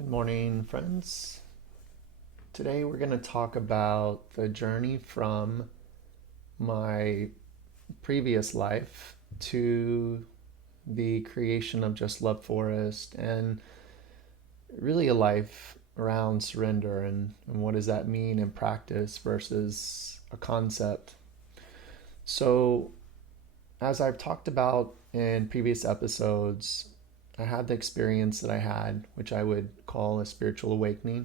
Good morning, friends. Today we're going to talk about the journey from my previous life to the creation of Just Love Forest and really a life around surrender and what does that mean in practice versus a concept. So, as I've talked about in previous episodes, I had the experience that I had, which I would call a spiritual awakening.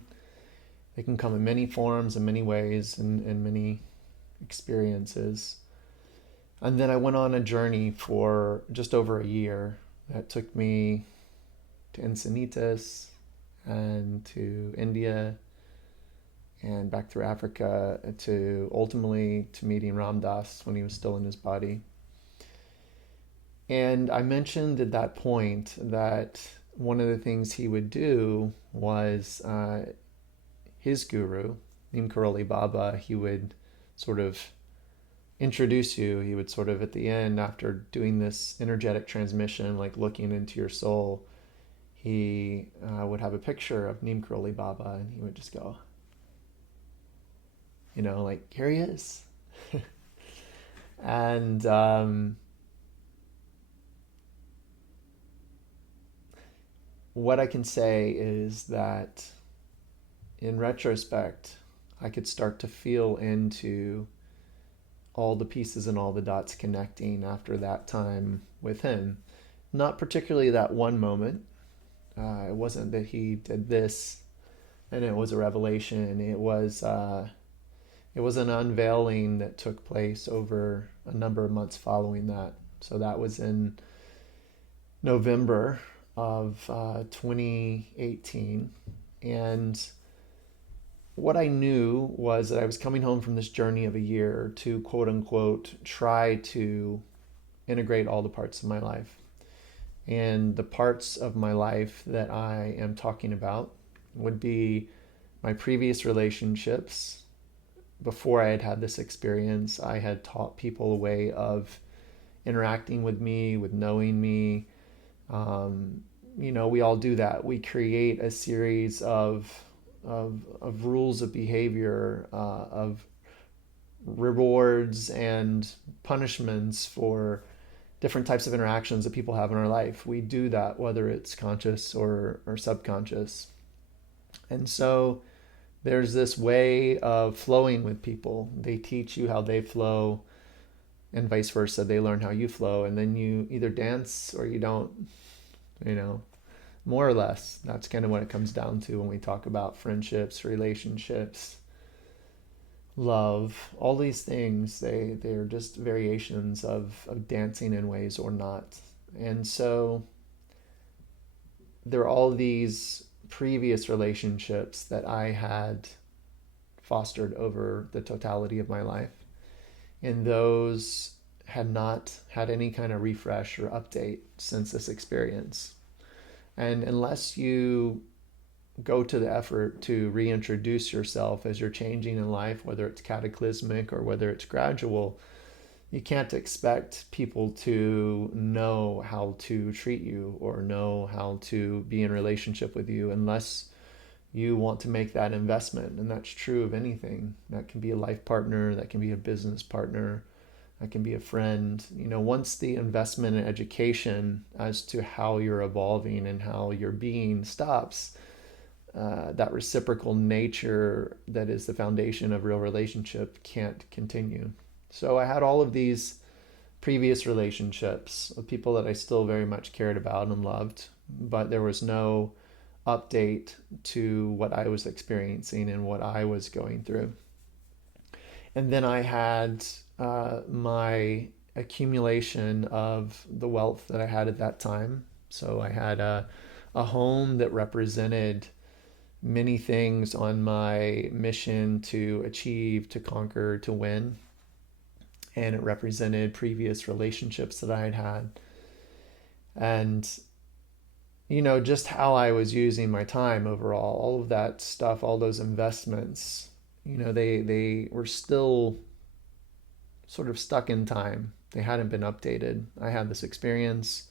They can come in many forms, in many ways, and many experiences. And then I went on a journey for just over a year that took me to Encinitas and to India and back through Africa to ultimately to meeting Ram Dass when he was still in his body. And I mentioned at that point that one of the things he would do was his guru, Neem Karoli Baba, he would sort of introduce you. He would sort of at the end, after doing this energetic transmission, like looking into your soul, he would have a picture of Neem Karoli Baba and he would just go, like, here he is. And what I can say is that in retrospect, I could start to feel into all the pieces and all the dots connecting after that time with him. Not particularly that one moment. It wasn't that he did this and it was a revelation. It was an unveiling that took place over a number of months following that. So that was in November of 2018, and what I knew was that I was coming home from this journey of a year to quote unquote try to integrate all the parts of my life. And the parts of my life that I am talking about would be my previous relationships. Before I had had this experience, I had taught people a way of interacting with me, with knowing me. We all do that. We create a series of rules of behavior, of rewards and punishments for different types of interactions that people have in our life. We do that whether it's conscious or subconscious. And so there's this way of flowing with people. They teach you how they flow, and vice versa. They learn how you flow, and then you either dance or you don't, you know, more or less. That's kind of what it comes down to when we talk about friendships, relationships, love, all theythey're just variations of dancing in ways or not. And so there are all these previous relationships that I had fostered over the totality of my life. And those had not had any kind of refresh or update since this experience. And unless you go to the effort to reintroduce yourself as you're changing in life, whether it's cataclysmic or whether it's gradual, you can't expect people to know how to treat you or know how to be in relationship with you unless you want to make that investment. And that's true of anything. That can be a life partner, that can be a business partner, that can be a friend. Once the investment in education as to how you're evolving and how you're being stops, that reciprocal nature that is the foundation of real relationship can't continue. So I had all of these previous relationships with people that I still very much cared about and loved, but there was no update to what I was experiencing and what I was going through. And then I had my accumulation of the wealth that I had at that time. So I had a home that represented many things on my mission to achieve, to conquer, to win. And it represented previous relationships that I had had. And, just how I was using my time overall, all of that stuff, all those investments, they were still sort of stuck in time. They hadn't been updated. I had this experience.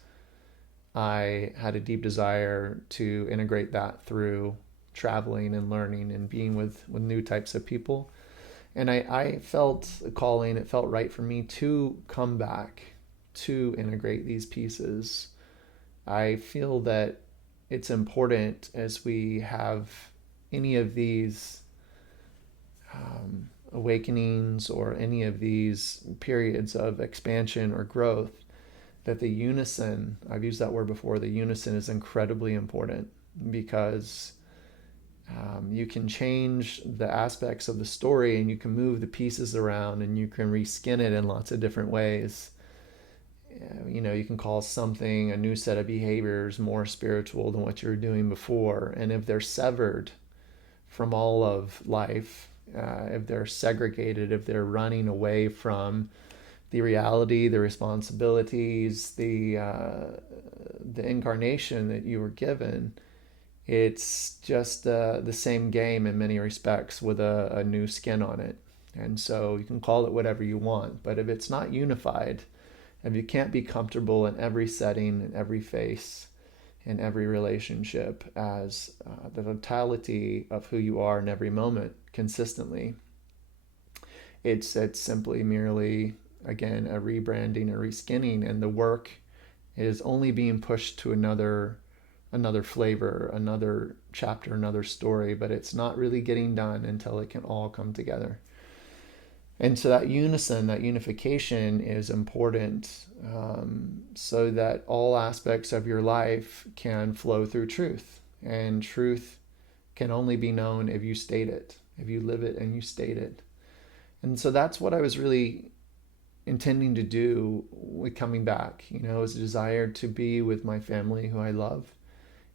I had a deep desire to integrate that through traveling and learning and being with new types of people. And I felt a calling, it felt right for me to come back to integrate these pieces. I feel that it's important as we have any of these awakenings or any of these periods of expansion or growth, that the unison, I've used that word before, the unison is incredibly important because you can change the aspects of the story and you can move the pieces around and you can reskin it in lots of different ways. You can call something, a new set of behaviors, more spiritual than what you were doing before. And if they're severed from all of life, if they're segregated, if they're running away from the reality, the responsibilities, the incarnation that you were given, it's just the same game in many respects with a new skin on it. And so you can call it whatever you want, but if it's not unified, if you can't be comfortable in every setting, in every face, in every relationship as the totality of who you are in every moment consistently, it's simply merely, again, a rebranding, a reskinning, and the work is only being pushed to another flavor, another chapter, another story, but it's not really getting done until it can all come together. And so that unison, that unification is important, so that all aspects of your life can flow through truth. And truth can only be known if you state it, if you live it and you state it. And so that's what I was really intending to do with coming back. It was a desire to be with my family who I love.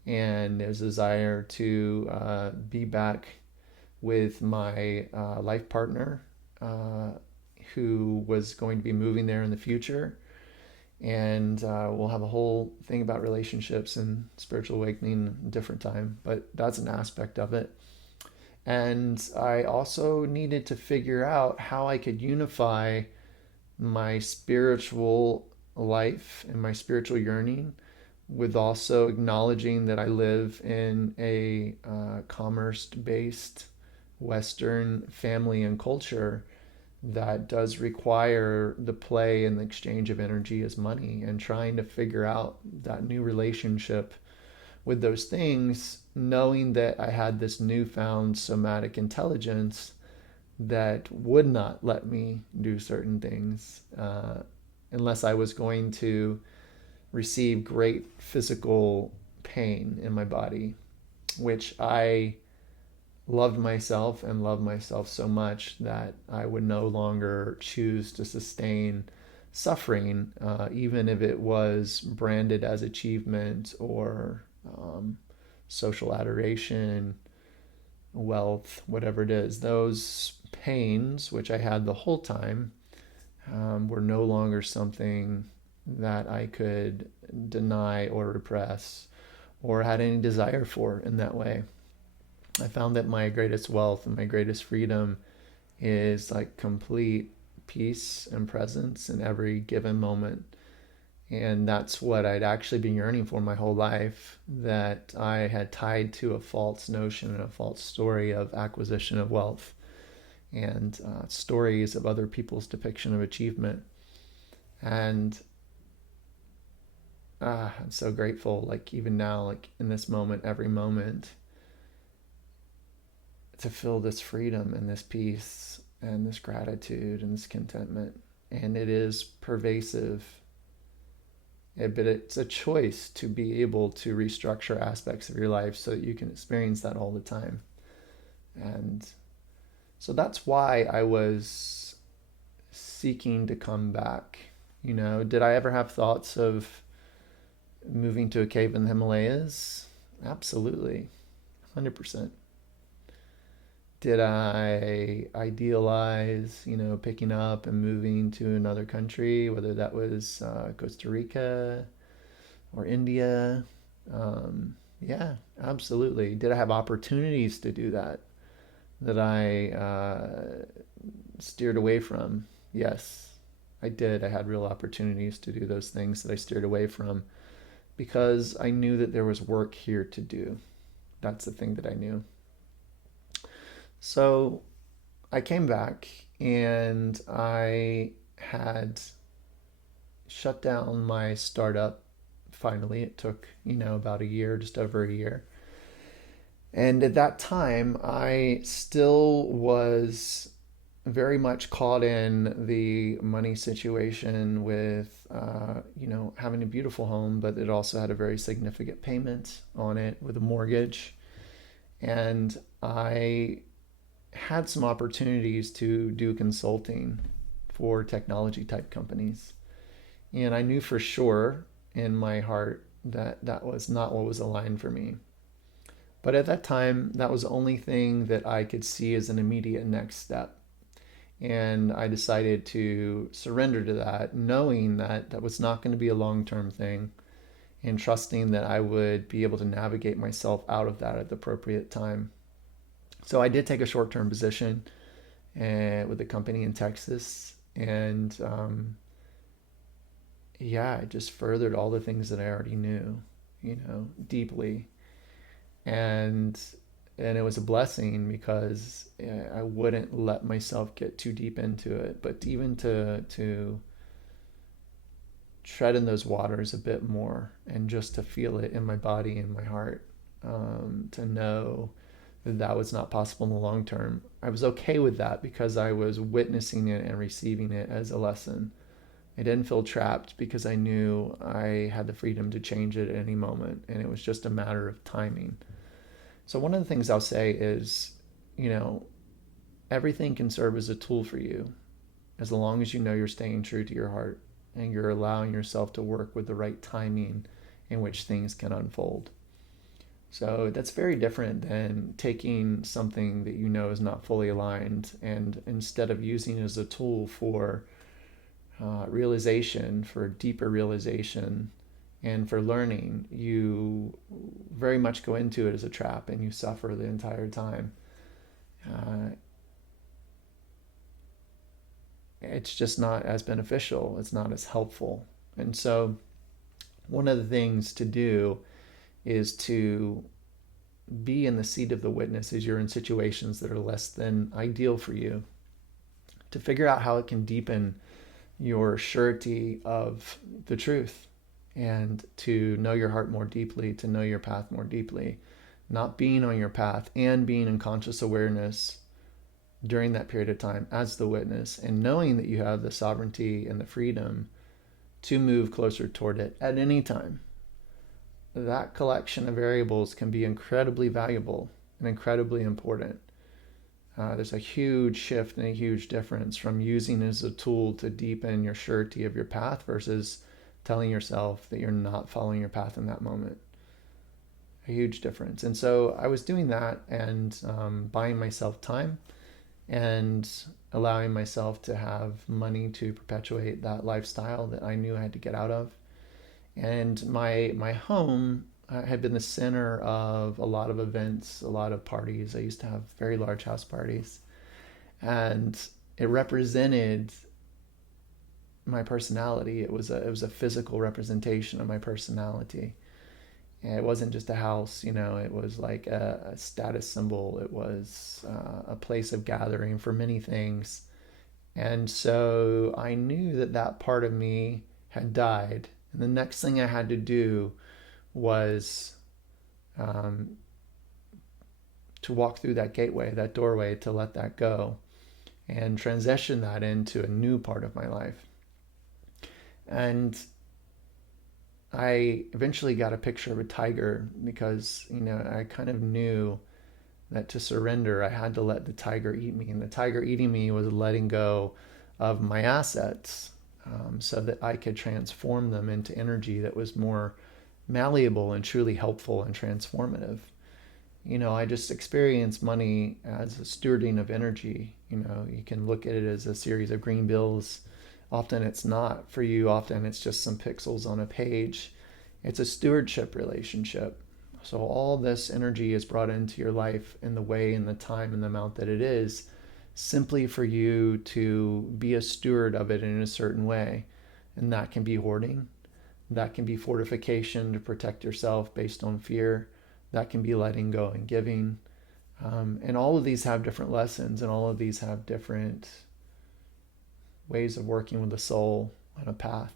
And there's a desire to be back with my life partner, who was going to be moving there in the future. And we'll have a whole thing about relationships and spiritual awakening a different time, but that's an aspect of it. And I also needed to figure out how I could unify my spiritual life and my spiritual yearning with also acknowledging that I live in a commerce-based Western family and culture that does require the play and the exchange of energy as money, and trying to figure out that new relationship with those things, knowing that I had this newfound somatic intelligence that would not let me do certain things unless I was going to receive great physical pain in my body, which I loved myself and loved myself so much that I would no longer choose to sustain suffering, even if it was branded as achievement or social adoration, wealth, whatever it is. Those pains, which I had the whole time, were no longer something that I could deny or repress or had any desire for in that way. I found that my greatest wealth and my greatest freedom is like complete peace and presence in every given moment. And that's what I'd actually been yearning for my whole life, that I had tied to a false notion and a false story of acquisition of wealth and stories of other people's depiction of achievement. And I'm so grateful, like even now, like in this moment, every moment, to feel this freedom and this peace and this gratitude and this contentment. And it is pervasive. But it's a choice to be able to restructure aspects of your life so that you can experience that all the time. And so that's why I was seeking to come back. Did I ever have thoughts of moving to a cave in the Himalayas? Absolutely. 100%. Did I idealize, picking up and moving to another country, whether that was Costa Rica or India? Yeah, absolutely. Did I have opportunities to do that I steered away from? Yes, I did. I had real opportunities to do those things that I steered away from because I knew that there was work here to do. That's the thing that I knew. So I came back and I had shut down my startup finally. It took, about a year, just over a year. And at that time, I still was very much caught in the money situation with, having a beautiful home, but it also had a very significant payment on it with a mortgage. And I had some opportunities to do consulting for technology type companies. And I knew for sure in my heart that that was not what was aligned for me. But at that time, that was the only thing that I could see as an immediate next step. And I decided to surrender to that, knowing that that was not going to be a long term thing, and trusting that I would be able to navigate myself out of that at the appropriate time. So I did take a short term position with a company in Texas. And yeah, it just furthered all the things that I already knew, deeply. And it was a blessing because I wouldn't let myself get too deep into it. But even to tread in those waters a bit more and just to feel it in my body and my heart, to know that that was not possible in the long term. I was okay with that because I was witnessing it and receiving it as a lesson. I didn't feel trapped because I knew I had the freedom to change it at any moment, and it was just a matter of timing. So one of the things I'll say is, you know, everything can serve as a tool for you as long as you know you're staying true to your heart and you're allowing yourself to work with the right timing in which things can unfold. So that's very different than taking something that you know is not fully aligned and instead of using it as a tool for realization, for deeper realization, and for learning, you very much go into it as a trap and you suffer the entire time. Uh, it's just not as beneficial, it's not as helpful. And so, one of the things to do is to be in the seat of the witness as you're in situations that are less than ideal for you, to figure out how it can deepen your surety of the truth and to know your heart more deeply, to know your path more deeply, not being on your path and being in conscious awareness during that period of time as the witness and knowing that you have the sovereignty and the freedom to move closer toward it at any time. That collection of variables can be incredibly valuable and incredibly important. There's a huge shift and a huge difference from using it as a tool to deepen your surety of your path versus telling yourself that you're not following your path in that moment. A huge difference. And so I was doing that and buying myself time and allowing myself to have money to perpetuate that lifestyle that I knew I had to get out of. And my home had been the center of a lot of events, a lot of parties. I used to have very large house parties, and it represented my personality. It was a physical representation of my personality. And it wasn't just a house, it was like a status symbol. It was a place of gathering for many things. And so I knew that that part of me had died. And the next thing I had to do was to walk through that gateway, that doorway, to let that go and transition that into a new part of my life. And I eventually got a picture of a tiger because, I kind of knew that to surrender, I had to let the tiger eat me. And the tiger eating me was letting go of my assets, so that I could transform them into energy that was more malleable and truly helpful and transformative. I just experience money as a stewarding of energy. You can look at it as a series of green bills. Often it's not for you. Often it's just some pixels on a page. It's a stewardship relationship. So all this energy is brought into your life in the way and the time and the amount that it is, simply for you to be a steward of it in a certain way. And that can be hoarding. That can be fortification to protect yourself based on fear. That can be letting go and giving. And all of these have different lessons, and all of these have different ways of working with the soul on a path.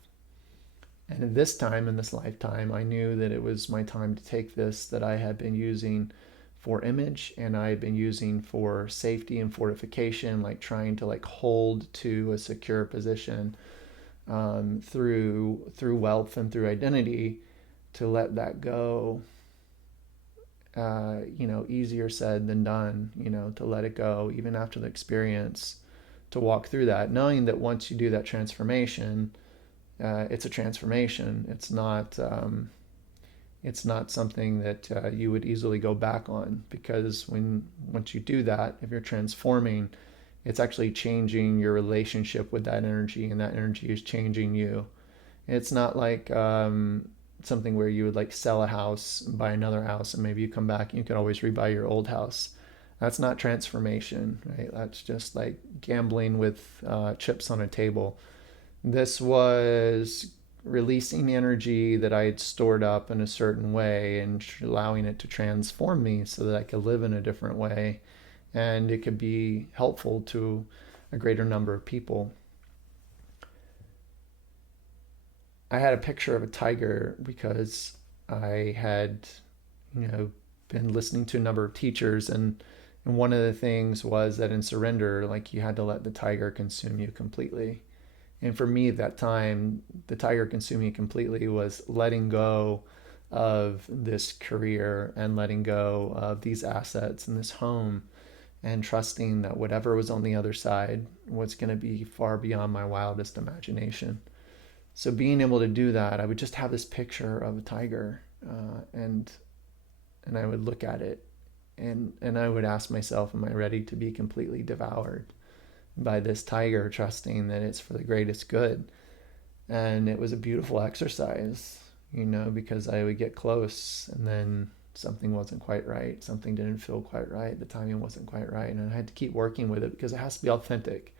And in this time, in this lifetime, I knew that it was my time to take this that I had been using for image, and I had been using for safety and fortification, like trying to like hold to a secure position through wealth and through identity, to let that go. Easier said than done. To let it go even after the experience, to walk through that, knowing that once you do that transformation, it's a transformation. It's not something that you would easily go back on, because once you do that, if you're transforming, it's actually changing your relationship with that energy, and that energy is changing you. It's not like something where you would like sell a house, buy another house, and maybe you come back and you can always rebuy your old house. That's not transformation, right? That's just like gambling with chips on a table. This was releasing the energy that I had stored up in a certain way and allowing it to transform me so that I could live in a different way, and it could be helpful to a greater number of people. I had a picture of a tiger because I had, been listening to a number of teachers, and one of the things was that in surrender, like you had to let the tiger consume you completely. And for me at that time, the tiger consuming completely was letting go of this career and letting go of these assets and this home, and trusting that whatever was on the other side was going to be far beyond my wildest imagination. So being able to do that, I would just have this picture of a tiger, and I would look at it, and I would ask myself, am I ready to be completely devoured by this tiger, trusting that it's for the greatest good? And it was a beautiful exercise, because I would get close, and then something wasn't quite right. Something didn't feel quite right. The timing wasn't quite right. And I had to keep working with it because it has to be authentic.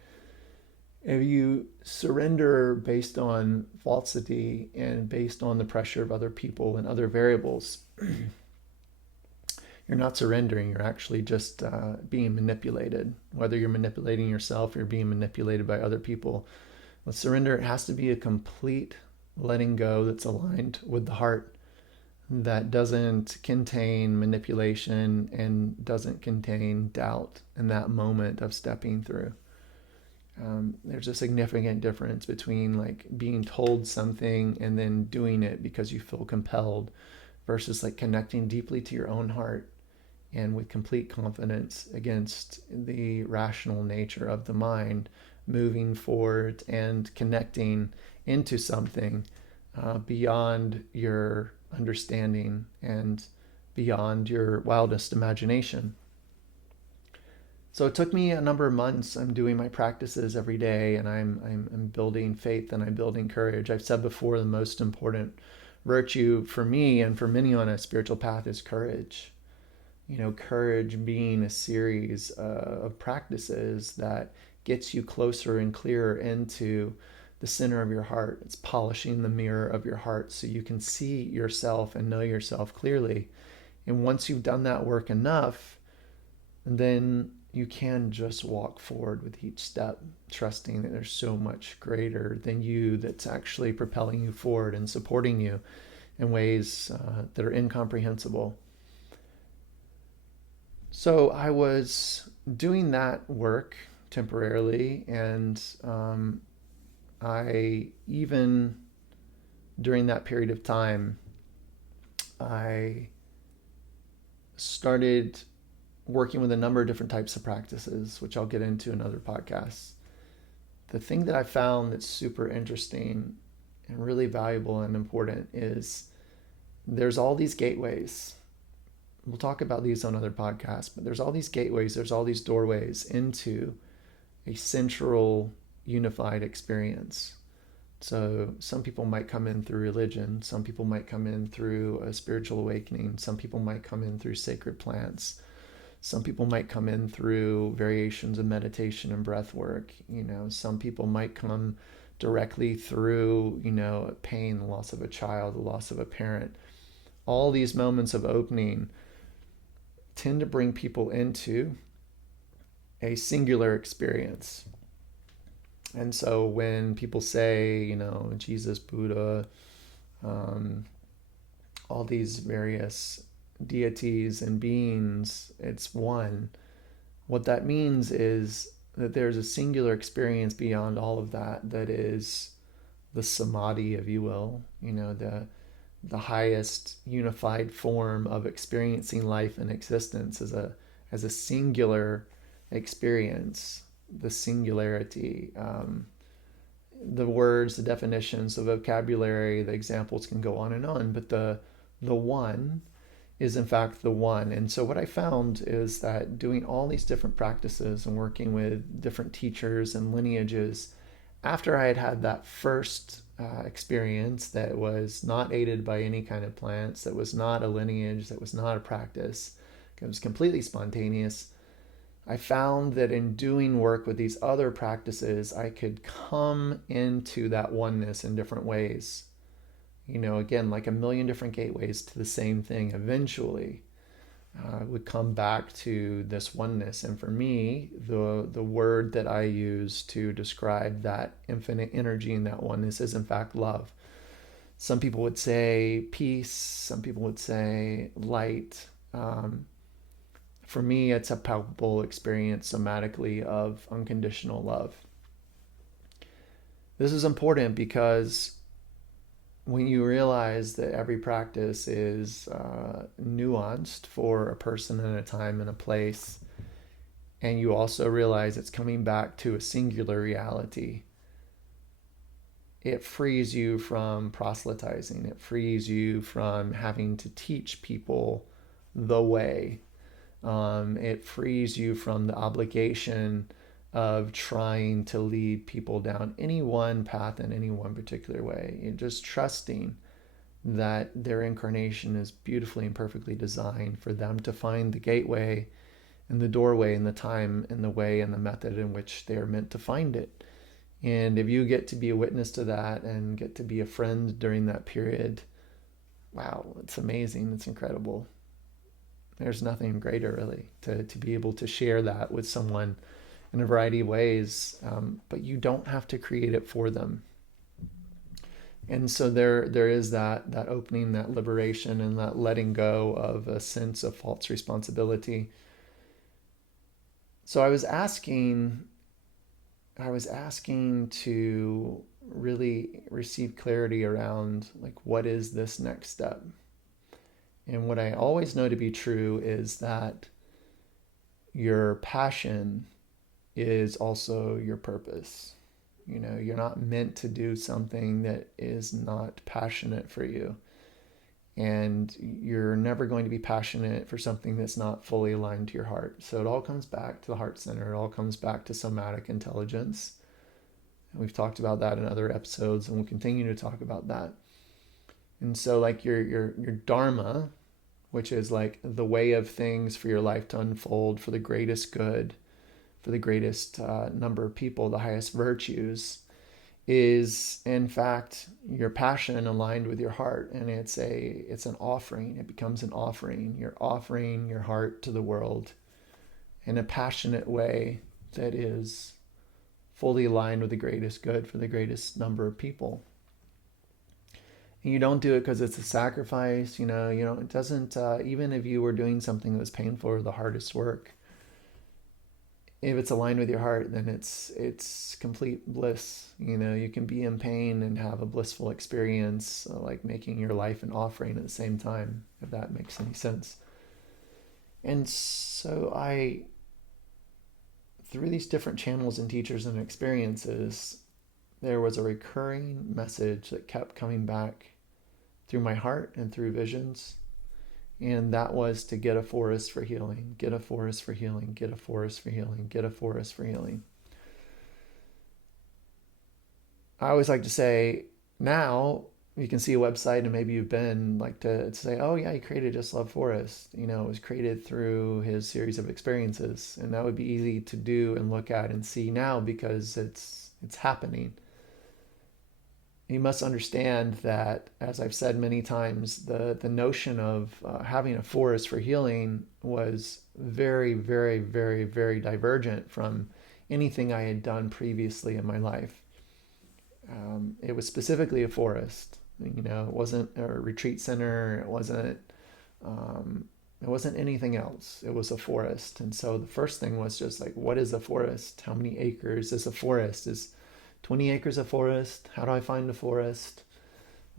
If you surrender based on falsity and based on the pressure of other people and other variables, you're not surrendering. You're actually just being manipulated. Whether you're manipulating yourself or you're being manipulated by other people. With surrender, it has to be a complete letting go that's aligned with the heart, that doesn't contain manipulation and doesn't contain doubt in that moment of stepping through. There's a significant difference between like being told something and then doing it because you feel compelled, versus like connecting deeply to your own heart and with complete confidence against the rational nature of the mind, moving forward and connecting into something beyond your understanding and beyond your wildest imagination. So it took me a number of months. I'm doing my practices every day, and I'm building faith, and I'm building courage. I've said before, the most important virtue for me and for many on a spiritual path is courage. Courage being a series of practices that gets you closer and clearer into the center of your heart. It's polishing the mirror of your heart so you can see yourself and know yourself clearly. And once you've done that work enough, then you can just walk forward with each step, trusting that there's so much greater than you that's actually propelling you forward and supporting you in ways that are incomprehensible. So I was doing that work temporarily, and I even during that period of time, I started working with a number of different types of practices, which I'll get into in other podcasts. The thing that I found that's super interesting and really valuable and important is there's all these gateways. We'll talk about these on other podcasts, but there's all these gateways, there's all these doorways into a central unified experience. So some people might come in through religion, some people might come in through a spiritual awakening, some people might come in through sacred plants, some people might come in through variations of meditation and breath work. Some people might come directly through, pain, the loss of a child, the loss of a parent. All these moments of opening tend to bring people into a singular experience. And so when people say, Jesus, Buddha, all these various deities and beings, it's one. What that means is that there's a singular experience beyond all of that, that is the samadhi, if you will, the highest unified form of experiencing life and existence as a singular experience, the singularity. The words, the definitions, the vocabulary, the examples can go on and on, but the one is in fact the one. And so what I found is that doing all these different practices and working with different teachers and lineages, after I had had that first experience that was not aided by any kind of plants, that was not a lineage, that was not a practice, it was completely spontaneous, I found that in doing work with these other practices, I could come into that oneness in different ways. Again, like a million different gateways to the same thing. Eventually, would come back to this oneness. And for me, the word that I use to describe that infinite energy in that oneness is in fact love. Some people would say peace. Some people would say light. For me, it's a palpable experience somatically of unconditional love. This is important because when you realize that every practice is nuanced for a person and a time and a place, and you also realize it's coming back to a singular reality, it frees you from proselytizing. It frees you from having to teach people the way. It frees you from the obligation of trying to lead people down any one path in any one particular way. You're just trusting that their incarnation is beautifully and perfectly designed for them to find the gateway and the doorway and the time and the way and the method in which they're meant to find it. And if you get to be a witness to that and get to be a friend during that period, wow, it's amazing. It's incredible. There's nothing greater, really, to be able to share that with someone in a variety of ways, but you don't have to create it for them. And so there is that opening, that liberation, and that letting go of a sense of false responsibility. So I was asking to really receive clarity around, like, what is this next step? And what I always know to be true is that your passion is also your purpose. You're not meant to do something that is not passionate for you. And you're never going to be passionate for something that's not fully aligned to your heart. So it all comes back to the heart center. It all comes back to somatic intelligence. And we've talked about that in other episodes, and we'll continue to talk about that. And so, like, your dharma, which is like the way of things for your life to unfold for the greatest good, for the greatest number of people, the highest virtues, is in fact your passion aligned with your heart. And it's an offering. It becomes an offering. You're offering your heart to the world in a passionate way that is fully aligned with the greatest good for the greatest number of people. And you don't do it because it's a sacrifice. It doesn't, even if you were doing something that was painful or the hardest work, if it's aligned with your heart, then it's complete bliss. You can be in pain and have a blissful experience, like making your life an offering at the same time, if that makes any sense. And so through these different channels and teachers and experiences, there was a recurring message that kept coming back through my heart and through visions. And that was to get a forest for healing, get a forest for healing, get a forest for healing, get a forest for healing. I always like to say, now you can see a website and maybe you've been like to say, oh yeah, he created Just Love Forest. It was created through his series of experiences. And that would be easy to do and look at and see now because it's happening. you must understand that, as I've said many times, the notion of having a forest for healing was very, very, very, very divergent from anything I had done previously in my life. It was specifically a forest. It wasn't a retreat center. Um, it wasn't anything else. It was a forest. And so the first thing was just like, what is a forest? How many acres is a forest? Is 20 acres a forest? How do I find a forest?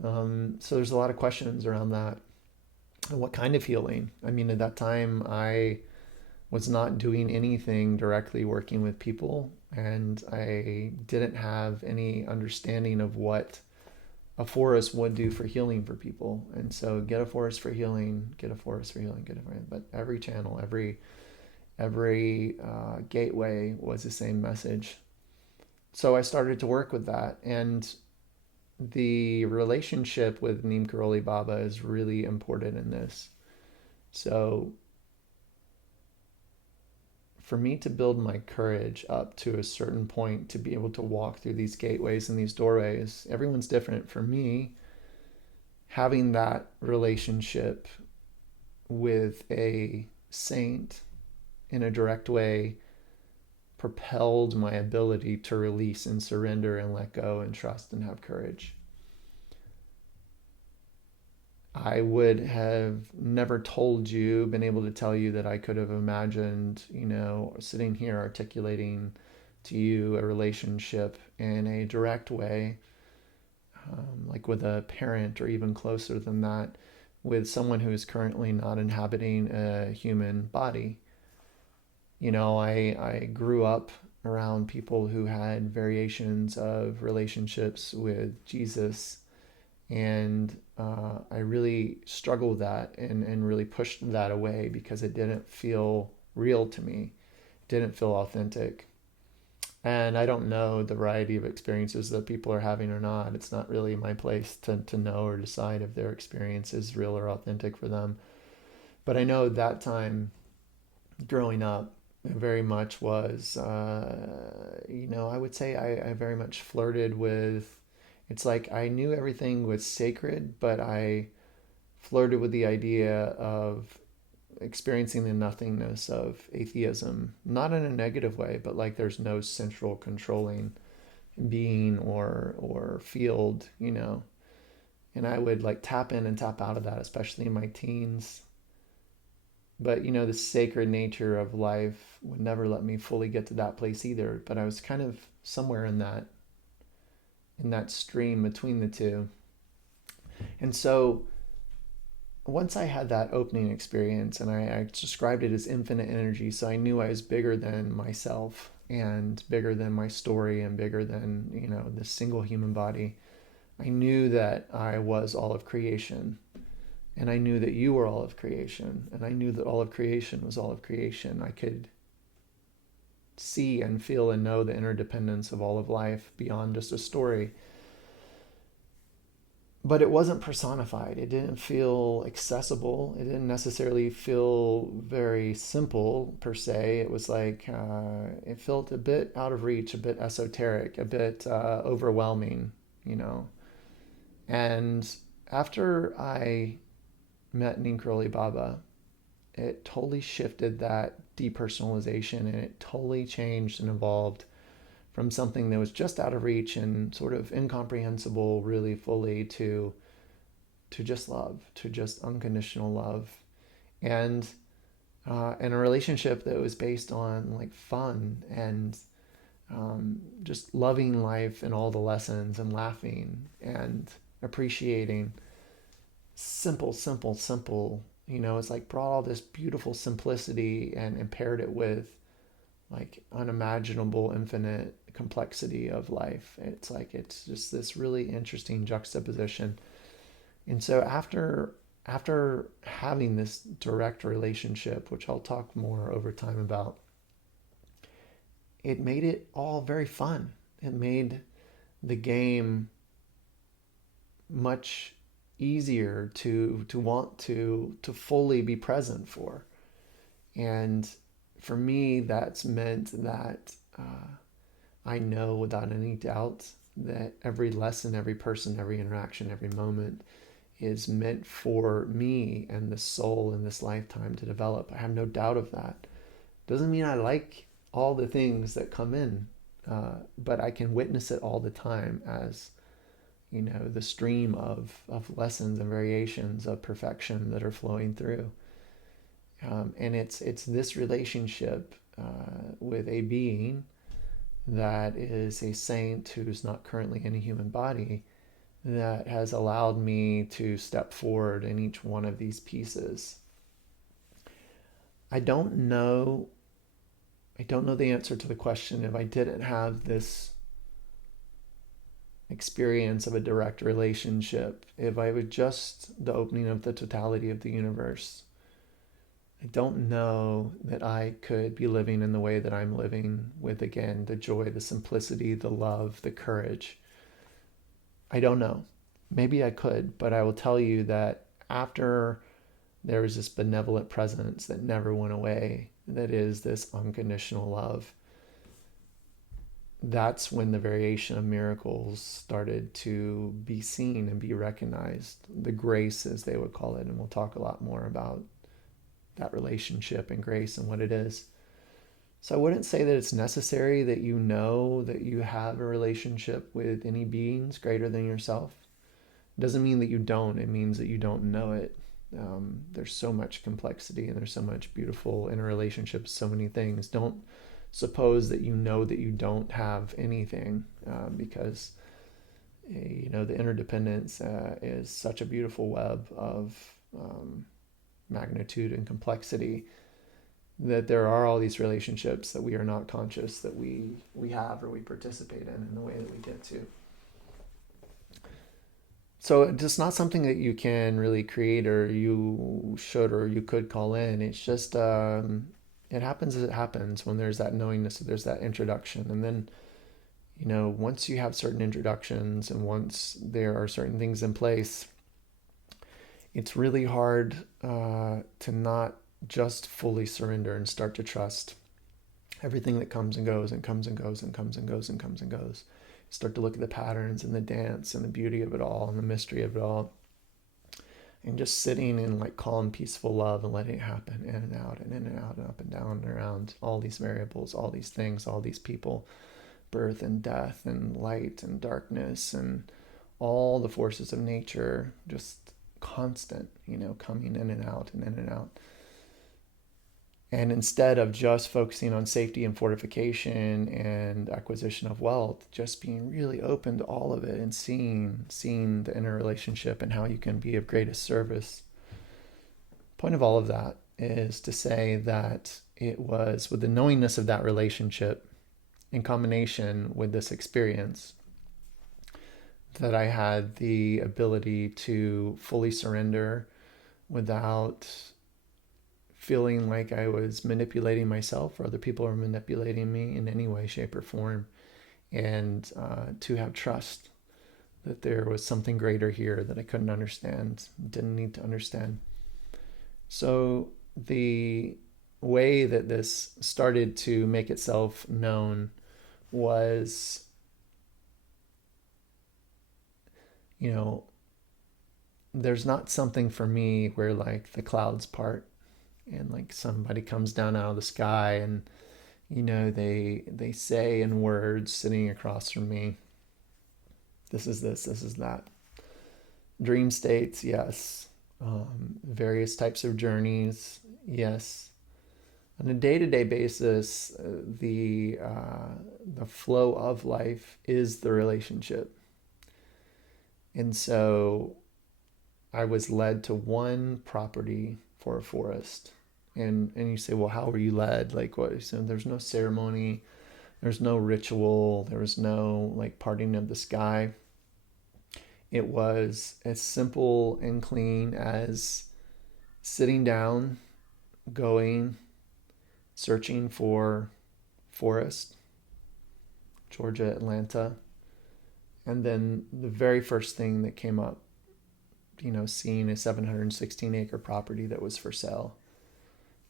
So there's a lot of questions around that. And what kind of healing? I mean, at that time, I was not doing anything directly working with people, and I didn't have any understanding of what a forest would do for healing for people. And so get a forest for healing, get a forest for healing, get a forest. But every channel, every gateway was the same message. So I started to work with that, and the relationship with Neem Karoli Baba is really important in this. So for me to build my courage up to a certain point to be able to walk through these gateways and these doorways, everyone's different. For me, having that relationship with a saint in a direct way propelled my ability to release and surrender and let go and trust and have courage. I would have never told you, been able to tell you that I could have imagined, sitting here articulating to you a relationship in a direct way, like with a parent or even closer than that, with someone who is currently not inhabiting a human body. I grew up around people who had variations of relationships with Jesus, and I really struggled with that and really pushed that away because it didn't feel real to me. It didn't feel authentic. And I don't know the variety of experiences that people are having or not. It's not really my place to know or decide if their experience is real or authentic for them. But I know that time growing up, it very much was, I would say I very much flirted with, it's like I knew everything was sacred, but I flirted with the idea of experiencing the nothingness of atheism, not in a negative way, but like there's no central controlling being or field. And I would like tap in and tap out of that, especially in my teens. But the sacred nature of life would never let me fully get to that place either. But I was kind of somewhere in that stream between the two. And so once I had that opening experience, and I described it as infinite energy, so I knew I was bigger than myself and bigger than my story and bigger than, this single human body. I knew that I was all of creation, and I knew that you were all of creation, and I knew that all of creation was all of creation. I could see and feel and know the interdependence of all of life beyond just a story. But it wasn't personified. It didn't feel accessible. It didn't necessarily feel very simple per se. It was like, it felt a bit out of reach, a bit esoteric, a bit overwhelming. And after I met Neem Karoli Baba, it totally shifted that depersonalization, and it totally changed and evolved from something that was just out of reach and sort of incomprehensible really fully to just love, to just unconditional love, and and a relationship that was based on like fun and just loving life and all the lessons and laughing and appreciating simple, simple, simple. It's like brought all this beautiful simplicity and paired it with like unimaginable infinite complexity of life. It's just this really interesting juxtaposition. And so after having this direct relationship, which I'll talk more over time about, it made it all very fun. It made the game much easier to want to fully be present for. And for me, that's meant that I know without any doubt that every lesson, every person, every interaction, every moment is meant for me and the soul in this lifetime to develop. I have no doubt of that. Doesn't mean I like all the things that come in, but I can witness it all the time as, the stream of lessons and variations of perfection that are flowing through. And it's this relationship with a being that is a saint who's not currently in a human body that has allowed me to step forward in each one of these pieces. I don't know the answer to the question if I didn't have this experience of a direct relationship, if I was just the opening of the totality of the universe. I don't know that I could be living in the way that I'm living with, again, the joy, the simplicity, the love, the courage. I don't know. Maybe I could, but I will tell you that after there was this benevolent presence that never went away, that is this unconditional love, that's when the variation of miracles started to be seen and be recognized. The grace, as they would call it, and we'll talk a lot more about that relationship and grace and what it is. So I wouldn't say that it's necessary that you know that you have a relationship with any beings greater than yourself. It doesn't mean that you don't. It means that you don't know it. There's so much complexity and there's so much beautiful interrelationships, so many things. Don't suppose that you know that you don't have anything, because the interdependence is such a beautiful web of magnitude and complexity, that there are all these relationships that we are not conscious that we have or we participate in the way that we get to. So it's just not something that you can really create or you should or you could call in. It's just it happens as it happens when there's that knowingness, there's that introduction. And then, once you have certain introductions and once there are certain things in place, it's really hard to not just fully surrender and start to trust everything that comes and goes and comes and goes and comes and goes and comes and goes. Start to look at the patterns and the dance and the beauty of it all and the mystery of it all. And just sitting in like calm, peaceful love and letting it happen in and out and in and out and up and down and around all these variables, all these things, all these people, birth and death and light and darkness and all the forces of nature, just constant, coming in and out and in and out. And instead of just focusing on safety and fortification and acquisition of wealth, just being really open to all of it and seeing the interrelationship and how you can be of greatest service. Point of all of that is to say that it was with the knowingness of that relationship in combination with this experience that I had the ability to fully surrender without feeling like I was manipulating myself or other people were manipulating me in any way, shape, or form, and to have trust that there was something greater here that I couldn't understand, didn't need to understand. So the way that this started to make itself known was, there's not something for me where like the clouds part and like somebody comes down out of the sky and they say in words sitting across from me, this is that. Dream states, yes. Various types of journeys, yes. On a day-to-day basis, the flow of life is the relationship. And so I was led to one property for a forest. And you say, well, how were you led? Like what? So there's no ceremony, there's no ritual, there was no like parting of the sky. It was as simple and clean as sitting down, going, searching for forest, Georgia, Atlanta. And then the very first thing that came up, seeing a 716 acre property that was for sale.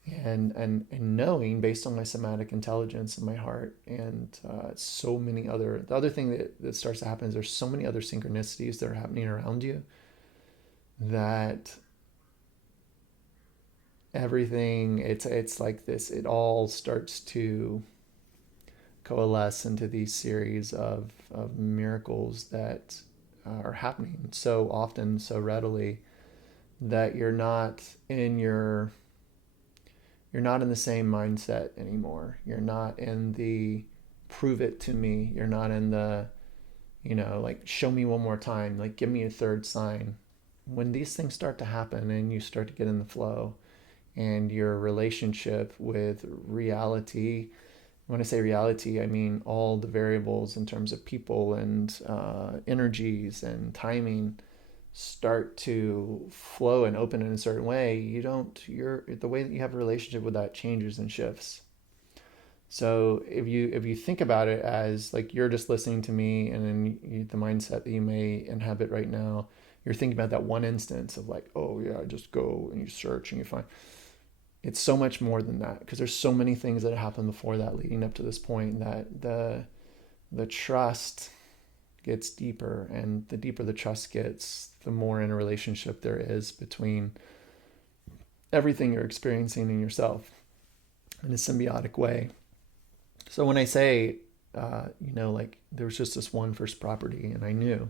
and knowing based on my somatic intelligence in my heart and so many other the other thing that starts to happen is there's so many other synchronicities that are happening around you that everything it's like this, it all starts to coalesce into these series of miracles that are happening so often, so readily, that you're not in the same mindset anymore. You're not in the prove it to me. You're not in the, like show me one more time, like give me a third sign. When these things start to happen and you start to get in the flow and your relationship with reality, when I say reality, I mean all the variables in terms of people and energies and timing start to flow and open in a certain way, the way that you have a relationship with that changes and shifts. So if you think about it as like you're just listening to me, and then the mindset that you may inhabit right now, you're thinking about that one instance of like, oh yeah, just go and you search and you find. It's so much more than that, because there's so many things that happened before that leading up to this point, that the trust gets deeper, and the deeper the trust gets, the more in a relationship there is between everything you're experiencing in yourself in a symbiotic way. So when I say, like there was just this one first property, and I knew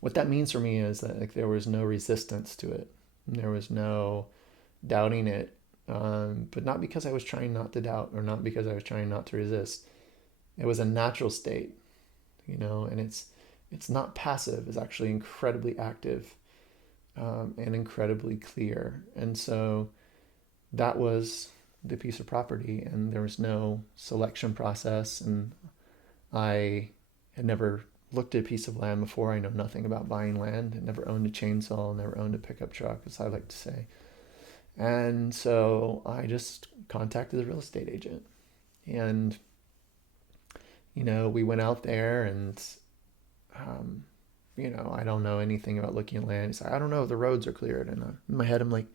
what that means for me is that like there was no resistance to it, there was no doubting it, but not because I was trying not to doubt or not because I was trying not to resist. It was a natural state, and it's not passive. It's actually incredibly active, and incredibly clear. And so that was the piece of property, and there was no selection process. And I had never looked at a piece of land before. I know nothing about buying land. I never owned a chainsaw, never owned a pickup truck, as I like to say. And so I just contacted the real estate agent. And, we went out there, and um, I don't know anything about looking at land. He's like, I don't know if the roads are cleared. And in my head, I'm like,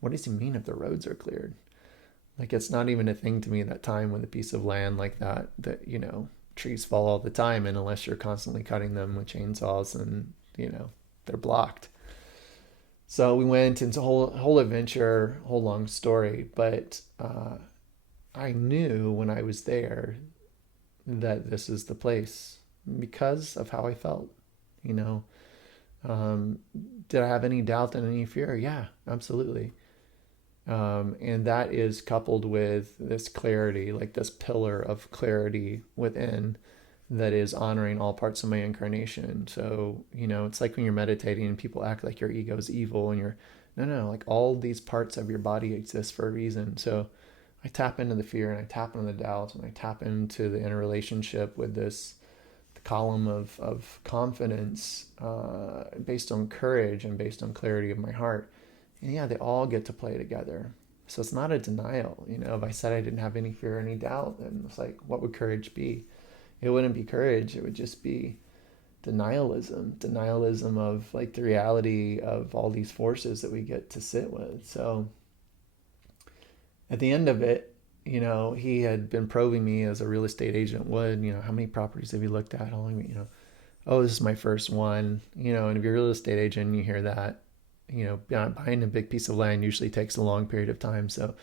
what does he mean if the roads are cleared? Like, it's not even a thing to me that time with a piece of land like that, trees fall all the time. And unless you're constantly cutting them with chainsaws, and, they're blocked. So we went into whole adventure, whole long story. But I knew when I was there that this is the place because of how I felt. You know, did I have any doubt and any fear? Yeah, absolutely. And that is coupled with this clarity, like this pillar of clarity within, that is honoring all parts of my incarnation. So, it's like when you're meditating and people act like your ego is evil, and no, like all these parts of your body exist for a reason. So I tap into the fear, and I tap into the doubt, and I tap into the interrelationship with this the column of confidence, based on courage and based on clarity of my heart. And yeah, they all get to play together. So it's not a denial. If I said I didn't have any fear or any doubt, then it's like, what would courage be? It wouldn't be courage. It would just be denialism of like the reality of all these forces that we get to sit with. So at the end of it, he had been probing me as a real estate agent would. How many properties have you looked at? How long, oh, this is my first one. And if you're a real estate agent and you hear that, buying a big piece of land usually takes a long period of time. So,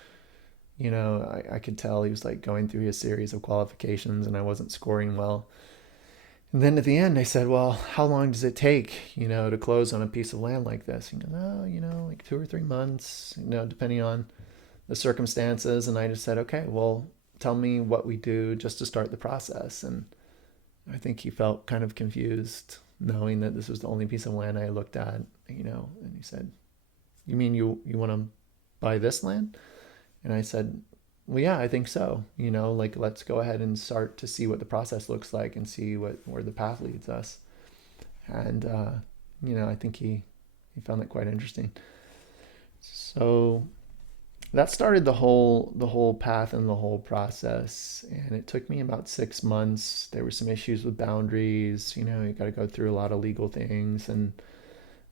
I could tell he was like going through a series of qualifications, and I wasn't scoring well. And then at the end, I said, well, how long does it take, to close on a piece of land like this? Oh, like 2 or 3 months, depending on the circumstances. And I just said, okay, well, tell me what we do just to start the process. And I think he felt kind of confused, knowing that this was the only piece of land I looked at, and he said, you mean you want to buy this land? And I said, well, yeah, I think so. Like, let's go ahead and start to see what the process looks like and see where the path leads us. And, I think he found that quite interesting. So that started the whole path and the whole process. And it took me about 6 months. There were some issues with boundaries. You got to go through a lot of legal things. And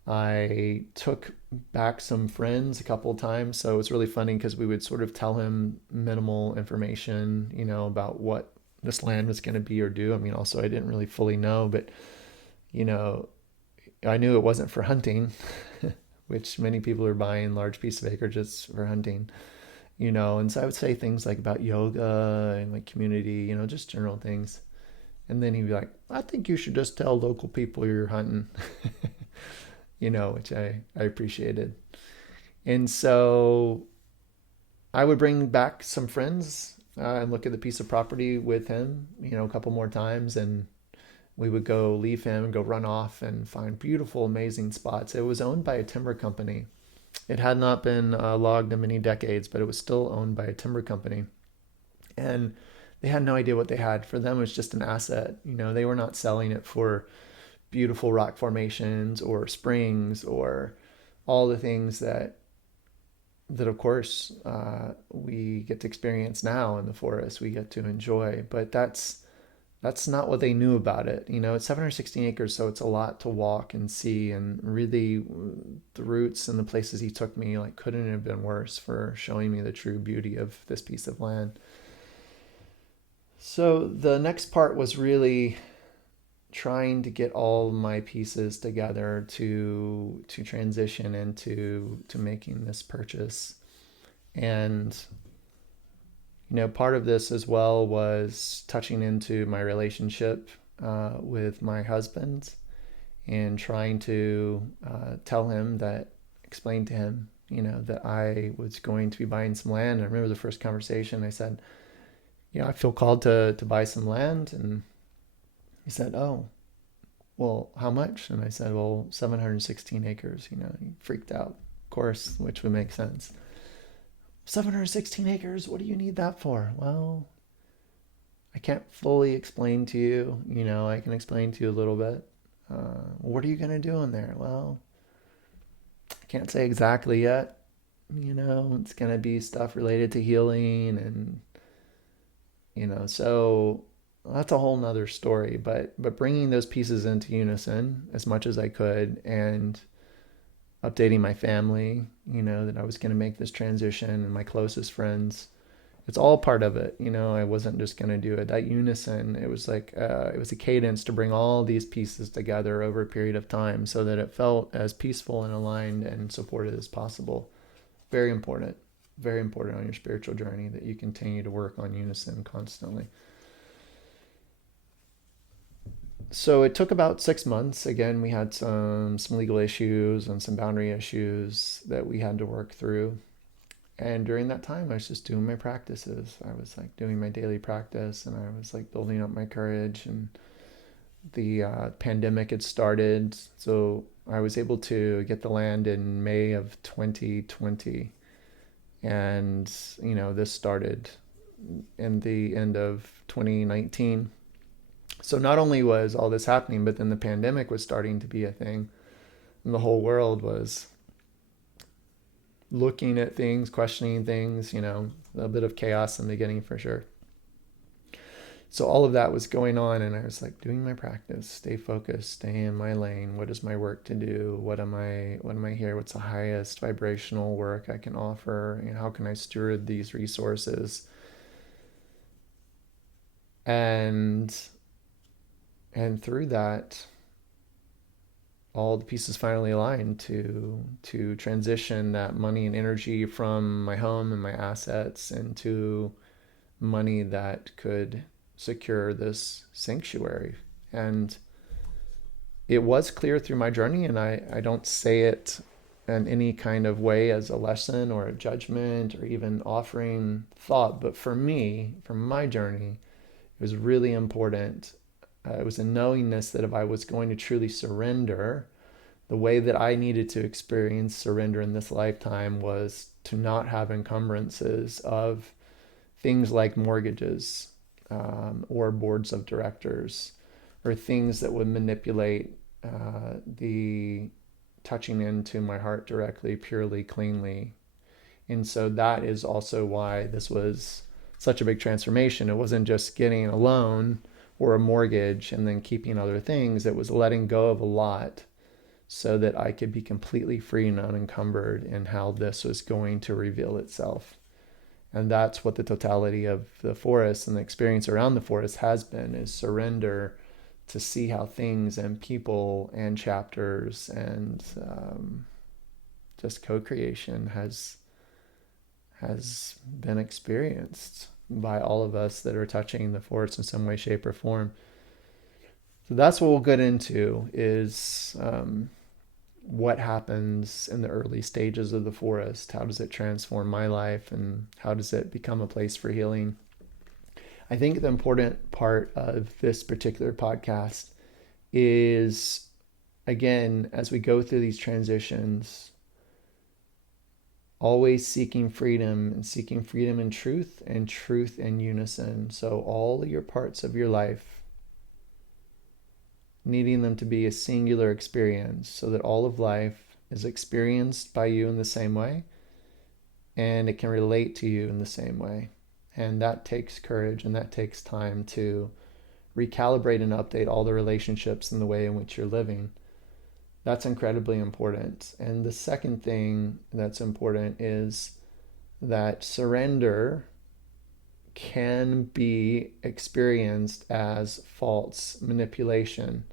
I took back some friends a couple of times. So it was really funny because we would sort of tell him minimal information, about what this land was going to be or do. I mean, also, I didn't really fully know, but, you know, I knew it wasn't for hunting, which many people are buying large piece of acreages for hunting, and so I would say things like about yoga and like community, just general things. And then he'd be like, I think you should just tell local people you're hunting, which I appreciated. And so I would bring back some friends and look at the piece of property with him, a couple more times. And we would go leave him and go run off and find beautiful, amazing spots. It was owned by a timber company. It had not been logged in many decades, but it was still owned by a timber company. And they had no idea what they had. For them, it was just an asset. They were not selling it for beautiful rock formations or springs or all the things that of course we get to experience now in the forest. We get to enjoy, but that's not what they knew about it. It's 716 acres, so it's a lot to walk and see. And really, the routes and the places he took me like couldn't have been worse for showing me the true beauty of this piece of land. So the next part was really trying to get all my pieces together to transition into to making this purchase. And part of this as well was touching into my relationship with my husband and trying to explain to him, that I was going to be buying some land. I remember the first conversation I said, I feel called to buy some land. And he said, oh, well, how much? And I said, well, 716 acres. He freaked out, of course, which would make sense. 716 acres? What do you need that for? Well, I can't fully explain to you. I can explain to you a little bit. What are you going to do in there? Well, I can't say exactly yet. It's going to be stuff related to healing and, so that's a whole nother story. But bringing those pieces into unison as much as I could and updating my family, that I was going to make this transition and my closest friends. It's all part of it. I wasn't just going to do it. That unison, it was like, it was a cadence to bring all these pieces together over a period of time so that it felt as peaceful and aligned and supported as possible. Very important. Very important on your spiritual journey that you continue to work on unison constantly. So it took about 6 months. Again, we had some legal issues and some boundary issues that we had to work through. And during that time, I was just doing my practices. I was like doing my daily practice, and I was like building up my courage. And the pandemic had started, so I was able to get the land in May of 2020. And this started in the end of 2019. So not only was all this happening, but then the pandemic was starting to be a thing. And the whole world was looking at things, questioning things, a bit of chaos in the beginning for sure. So all of that was going on, and I was like doing my practice, stay focused, stay in my lane. What is my work to do? What am I here? What's the highest vibrational work I can offer? How can I steward these resources? And through that, all the pieces finally aligned to transition that money and energy from my home and my assets into money that could secure this sanctuary. And it was clear through my journey, and I don't say it in any kind of way as a lesson or a judgment or even offering thought, but for me, from my journey, it was really important. It was a knowingness that if I was going to truly surrender, the way that I needed to experience surrender in this lifetime was to not have encumbrances of things like mortgages or boards of directors or things that would manipulate the touching into my heart directly, purely, cleanly. And so that is also why this was such a big transformation. It wasn't just getting a loan or a mortgage and then keeping other things. It was letting go of a lot so that I could be completely free and unencumbered in how this was going to reveal itself. And that's what the totality of the forest and the experience around the forest has been, is surrender to see how things and people and chapters and just co-creation has been experienced by all of us that are touching the forest in some way, shape, or form. So that's what we'll get into, is what happens in the early stages of the forest. How does it transform my life, and how does it become a place for healing? I think the important part of this particular podcast is, again, as we go through these transitions, always seeking freedom, and seeking freedom in truth, and truth in unison. So all your parts of your life, needing them to be a singular experience, so that all of life is experienced by you in the same way, and it can relate to you in the same way. And that takes courage, and that takes time to recalibrate and update all the relationships in the way in which you're living. That's incredibly important. And the second thing that's important is that surrender can be experienced as false manipulation.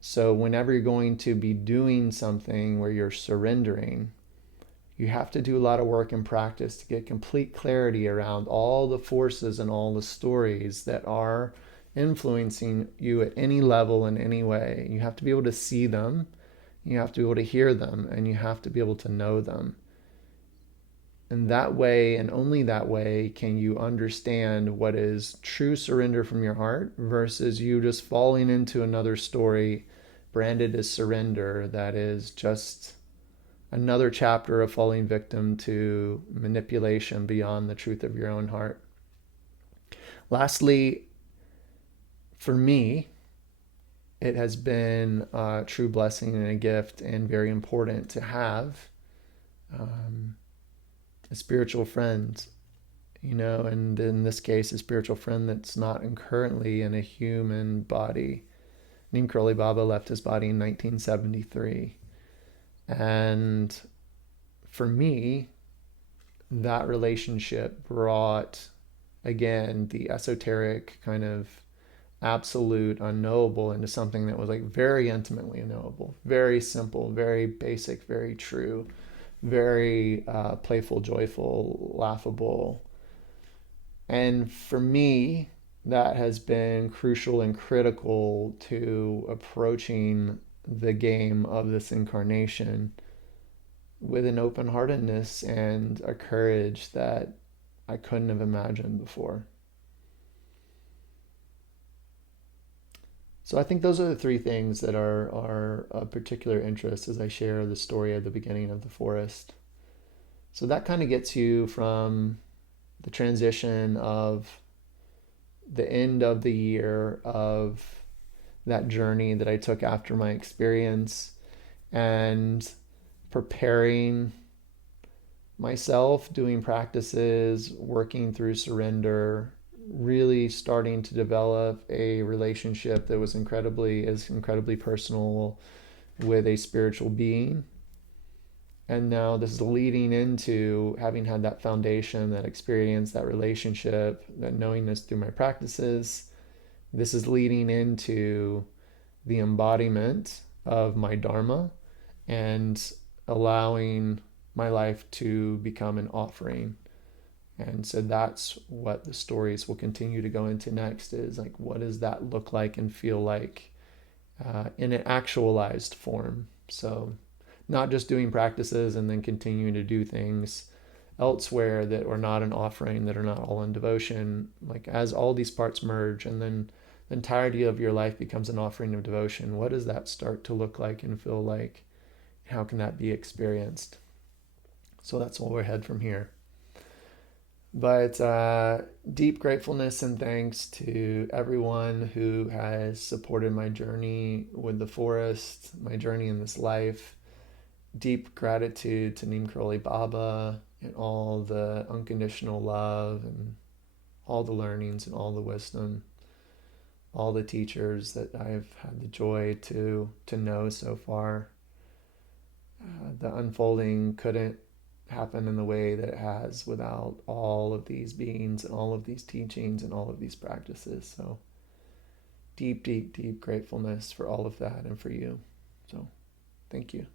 So whenever you're going to be doing something where you're surrendering, you have to do a lot of work and practice to get complete clarity around all the forces and all the stories that are influencing you at any level in any way. You have to be able to see them, you have to be able to hear them, and you have to be able to know them. And that way, and only that way, can you understand what is true surrender from your heart versus you just falling into another story branded as surrender that is just another chapter of falling victim to manipulation beyond the truth of your own heart. Lastly, for me, it has been a true blessing and a gift, and very important to have a spiritual friend, and in this case, a spiritual friend that's not currently in a human body. Neem Karoli Baba left his body in 1973. And for me, that relationship brought, again, the esoteric kind of absolute unknowable into something that was like very intimately knowable, very simple, very basic, very true, very playful, joyful, laughable. And for me, that has been crucial and critical to approaching the game of this incarnation with an open-heartedness and a courage that I couldn't have imagined before. So I think those are the three things that are of particular interest as I share the story at the beginning of the forest. So that kind of gets you from the transition of the end of the year of that journey that I took after my experience, and preparing myself, doing practices, working through surrender, really starting to develop a relationship that was incredibly personal with a spiritual being. And now this is leading into having had that foundation, that experience, that relationship, that knowingness through my practices. This is leading into the embodiment of my Dharma and allowing my life to become an offering. And so that's what the stories will continue to go into next, is like, what does that look like and feel like in an actualized form? So not just doing practices and then continuing to do things elsewhere that are not an offering, that are not all in devotion. Like, as all these parts merge and then the entirety of your life becomes an offering of devotion, what does that start to look like and feel like? How can that be experienced? So that's where we'll head from here. But deep gratefulness and thanks to everyone who has supported my journey with the forest, my journey in this life. Deep gratitude to Neem Karoli Baba and all the unconditional love and all the learnings and all the wisdom all the teachers that I've had the joy to know so far. The unfolding couldn't happen in the way that it has without all of these beings and all of these teachings and all of these practices. So deep, deep, deep gratefulness for all of that and for you. So thank you.